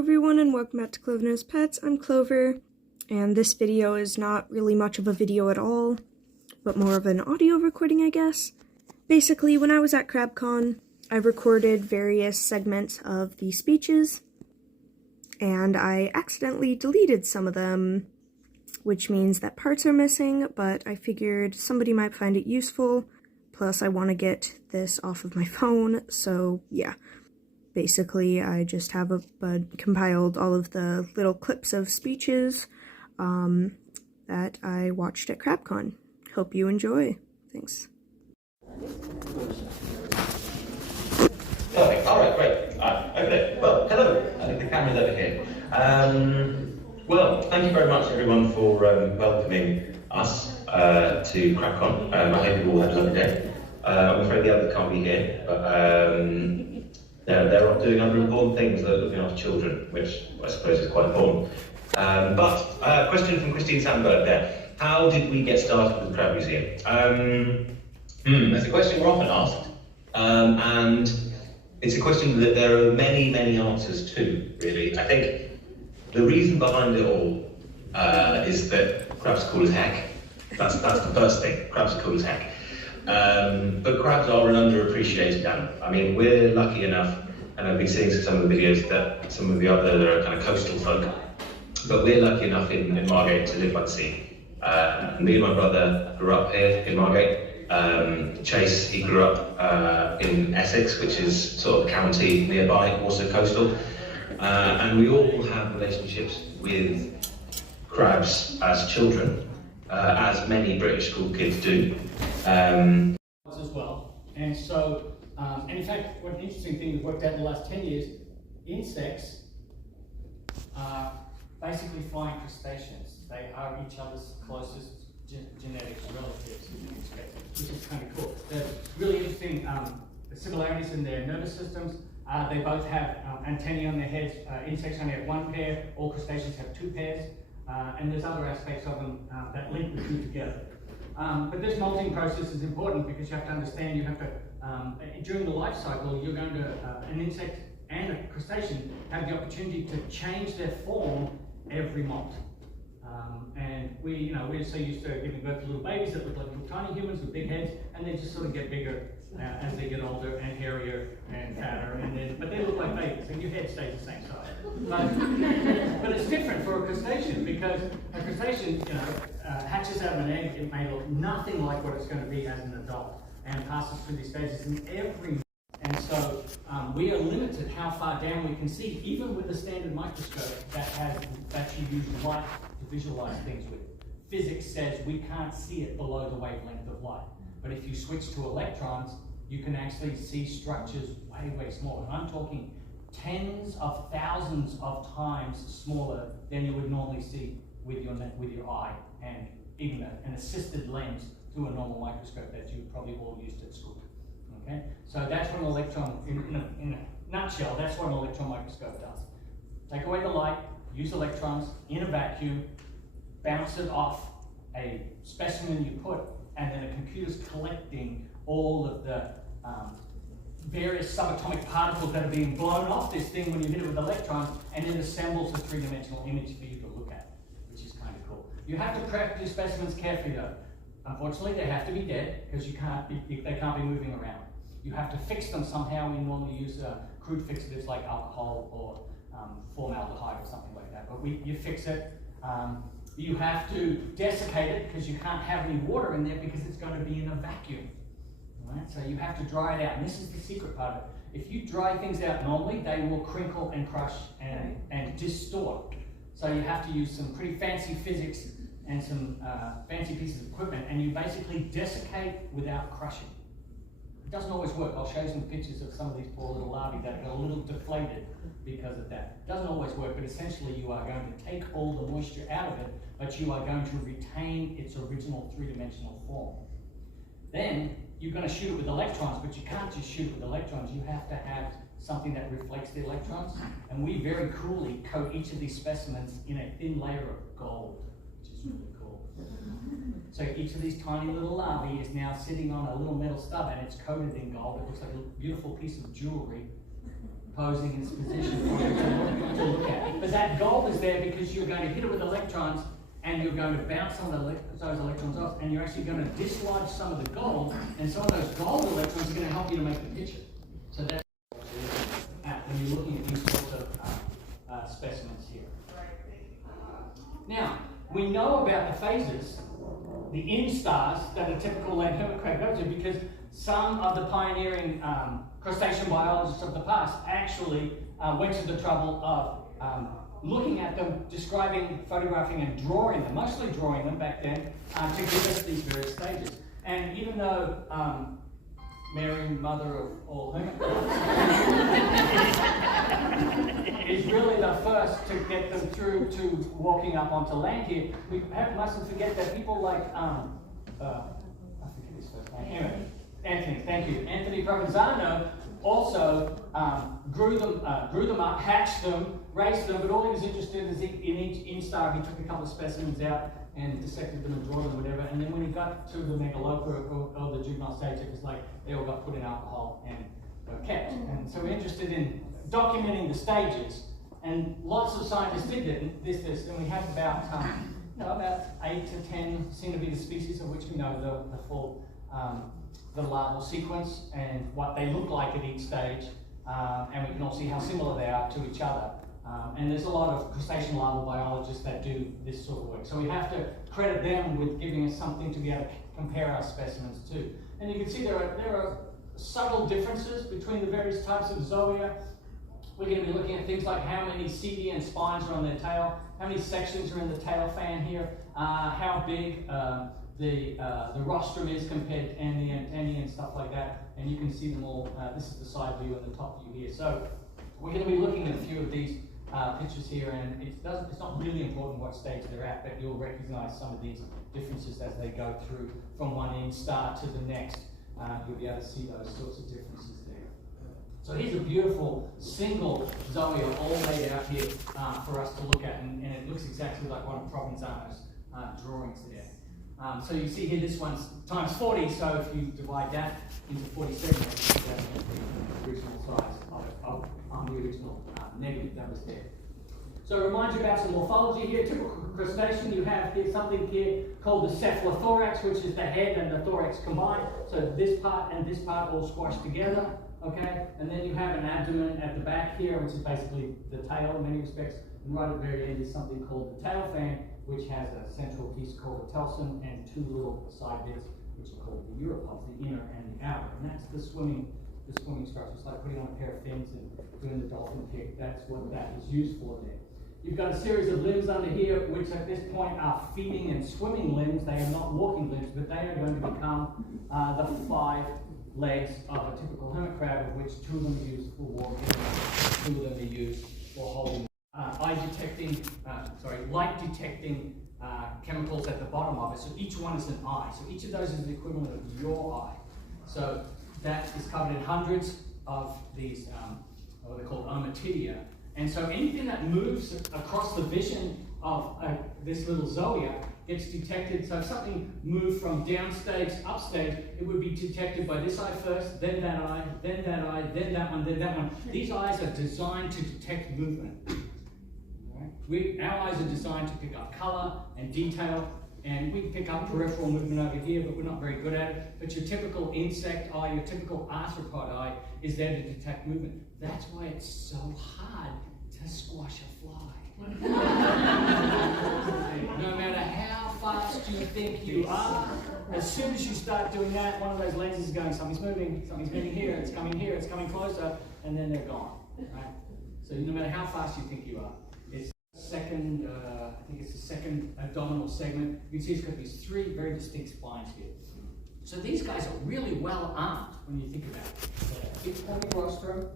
everyone and welcome back to Clover Knows Pets. I'm Clover, and this video is not really much of a video at all, but more of an audio recording, I guess. Basically, when I was at CrabCon, I recorded various segments of the speeches, and I accidentally deleted some of them, which means that parts are missing, but I figured somebody might find it useful, plus I want to get this off of my phone, so yeah. Basically, I just have compiled all of the little clips of speeches that I watched at CrabCon. Hope you enjoy. Thanks. Perfect. All right, great. Okay. Well, hello. I think the camera's over here. Well, thank you very much, everyone, for welcoming us to CrabCon. I hope you all had a lovely day. I'm afraid the others can't be here, but they're off doing other important things, like looking after children, which I suppose is quite important. But a question from Christine Sandberg there. How did we get started with the Crab Museum? That's a question we're often asked, and it's a question that there are many, many answers to, really. I think the reason behind it all is that crabs are cool as heck. That's the first thing. Crabs are cool as heck. But crabs are an underappreciated animal. I mean, we're lucky enough, and I've been seeing some of the videos that some of the other kind of coastal folk, but we're lucky enough in Margate to live by the sea. Me and my brother grew up here in Margate. Chase, he grew up in Essex, which is sort of a county nearby, also coastal. And we all have relationships with crabs as children, as many British school kids do. As well, and so, and in fact, what an interesting thing we've worked out in the last 10 years, insects are basically flying crustaceans. They are each other's closest genetic relatives, which is kind of cool. They're really interesting similarities in their nervous systems. They both have antennae on their heads. Insects only have one pair, all crustaceans have two pairs, and there's other aspects of them that link the two together. But this molting process is important because you have to understand, you have to, during the life cycle, you're going to, an insect and a crustacean have the opportunity to change their form every molt. And we're so used to giving birth to little babies that look like little tiny humans with big heads, and they just sort of get bigger as they get older and hairier and fatter, but they look like babies, and your head stays the same size. But it's different for a crustacean because a crustacean, hatches out of an egg. It may look nothing like what it's going to be as an adult, and passes through these stages in every. And so we are limited how far down we can see, even with a standard microscope that you use light to visualize things with. Physics says we can't see it below the wavelength of light. But if you switch to electrons, you can actually see structures way, way smaller. And I'm talking tens of thousands of times smaller than you would normally see with your eye, and even an assisted lens through a normal microscope that you probably all used at school. Okay, so that's what an electron, in a nutshell, that's what an electron microscope does. Take away the light, use electrons in a vacuum, bounce it off a specimen you put, and then a computer's collecting all of the various subatomic particles that are being blown off this thing when you hit it with electrons, and then assembles a three-dimensional image for you to look at, which is kind of cool. You have to prep your specimens carefully though. Unfortunately, they have to be dead because they can't be moving around. You have to fix them somehow. We normally use crude fixatives like alcohol or formaldehyde or something like that. But you fix it. You have to desiccate it because you can't have any water in there because it's going to be in a vacuum. Right? So you have to dry it out. And this is the secret part of it. If you dry things out normally, they will crinkle and crush and distort. So you have to use some pretty fancy physics and some fancy pieces of equipment, and you basically desiccate without crushing. It doesn't always work. I'll show you some pictures of some of these poor little larvae that are a little deflated because of that. It doesn't always work, but essentially you are going to take all the moisture out of it, but you are going to retain its original three-dimensional form. Then you're going to shoot it with electrons, but you can't just shoot it with electrons. You have to have something that reflects the electrons, and we very coolly coat each of these specimens in a thin layer of gold, which is really cool. So each of these tiny little larvae is now sitting on a little metal stub, and it's coated in gold. It looks like a beautiful piece of jewelry posing its position for you to look at. But that gold is there because you're going to hit it with electrons, and you're going to bounce some of those electrons off, and you're actually going to dislodge some of the gold, and some of those gold electrons are going to help you to make the picture. So that's when you're looking at these sorts of specimens here. Now, we know about the phases, the instars that a typical land hermit crab goes to, because some of the pioneering crustacean biologists of the past actually went to the trouble of looking at them, describing, photographing, and drawing them, mostly drawing them back then, to give us these various stages. And even though Mary, mother of all hermit crabs, is really the first to get them through to walking up onto land here, we mustn't forget that people like, I forget his first name, anyway, Anthony, thank you. Anthony Provenzano also grew them up, hatched them, raised them, but all he was interested in is in each instar, he took a couple of specimens out and dissected them and drawn them, whatever. And then when he got to the megalopa or the juvenile stage, it was like they all got put in alcohol and kept. And so we're interested in documenting the stages. And lots of scientists did this, and we have about about 8 to 10 centimeter species of which we know the full the larval sequence and what they look like at each stage, and we can all see how similar they are to each other. And there's a lot of crustacean larval biologists that do this sort of work. So we have to credit them with giving us something to be able to compare our specimens to. And you can see there are subtle differences between the various types of zoea. We're going to be looking at things like how many setae and spines are on their tail, how many sections are in the tail fan here, how big the rostrum is compared to any and stuff like that. And you can see them all. This is the side view and the top view here. So we're going to be looking at a few of these pictures here, and it's not really important what stage they're at, but you'll recognize some of these differences as they go through from one instar to the next. You'll be able to see those sorts of differences there. So here's a beautiful single zoea all laid out here for us to look at, and it looks exactly like one of Provenzano's drawings there. So you see here, this one's times 40, so if you divide that into 47, that's the original size of the original negative that was there. So it reminds you about some morphology here. Typical crustacean, you have here something here called the cephalothorax, which is the head and the thorax combined. So this part and this part all squashed together, okay? And then you have an abdomen at the back here, which is basically the tail in many respects. And right at the very end is something called the tail fan, which has a central piece called the telson and two little side bits, which are called the uropods, the inner and the outer. And that's the swimming structure. It's like putting on a pair of fins and doing the dolphin kick. That's what that is used for there. You've got a series of limbs under here, which at this point are feeding and swimming limbs. They are not walking limbs, but they are going to become the 5 legs of a typical hermit crab, of which 2 of them are used for walking, 2 of them are used for holding. Light detecting chemicals at the bottom of it. So each one is an eye. So each of those is the equivalent of your eye. So that is covered in hundreds of these, what they're called ommatidia. And so anything that moves across the vision of this little zoea gets detected. So if something moved from downstage, upstage, it would be detected by this eye first, then that eye, then that eye, then that one, then that one. These eyes are designed to detect movement. Our eyes are designed to pick up color and detail, and we can pick up peripheral movement over here, but we're not very good at it. But your typical insect eye, your typical arthropod eye is there to detect movement. That's why it's so hard to squash a fly. No matter how fast you think you are, as soon as you start doing that, one of those lenses is going, something's moving here, it's coming closer, and then they're gone. Right? So no matter how fast you think you are, it's second, I think it's the second abdominal segment. You can see it's got these 3 very distinct spines here. So these guys are really well armed when you think about it. Big pointy rostrum,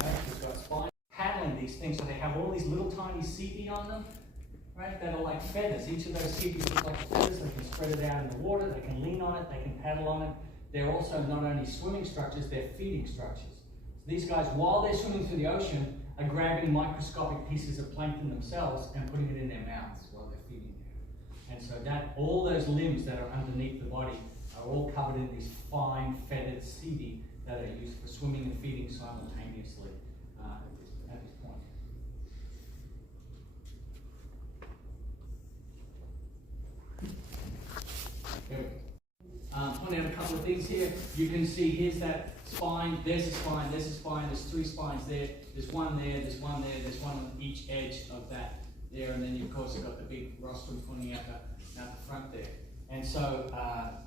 right? It's got spines paddling these things, so they have all these little tiny setae on them, right? That are like feathers. Each of those setae look like feathers. They can spread it out in the water. They can lean on it. They can paddle on it. They're also not only swimming structures, they're feeding structures. So these guys, while they're swimming through the ocean, are grabbing microscopic pieces of plankton themselves and putting it in their mouths while they're feeding there. And so that all those limbs that are underneath the body are all covered in these fine feathered setae that are used for swimming and feeding simultaneously couple of things here. You can see here's that spine, there's a spine, there's a spine, there's 3 spines there, there's one there, there's one there, there's one on each edge of that there, and then you of course have got the big rostrum pointing out the front there. And so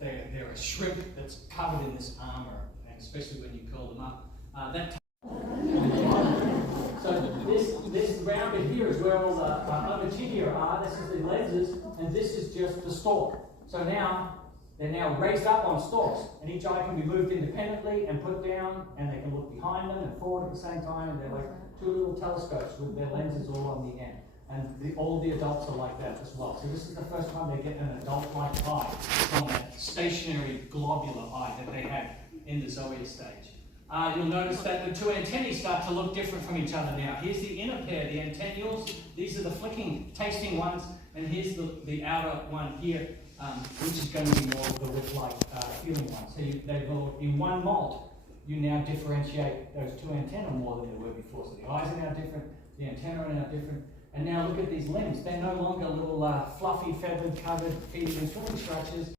they're a shrimp that's covered in this armor, and especially when you curl them up. So this round bit here is where all the omotidia are. This is the lenses, and this is just the stalk. So now they're now raised up on stalks, and each eye can be moved independently and put down, and they can look behind them and forward at the same time, and they're like 2 little telescopes with their lenses all on the end. And all the adults are like that as well. So this is the first time they get an adult-like eye from that stationary globular eye that they had in the zoea stage. You'll notice that the 2 antennae start to look different from each other now. Here's the inner pair, the antennules. These are the flicking, tasting ones, and here's the outer one here, which is going to be more of the whip-like feeling one. So they will, in one molt, you now differentiate those 2 antennae more than they were before. So the eyes are now different, the antennae are now different. And now look at these limbs. They're no longer little fluffy, feathered, covered, feeding and swimming structures.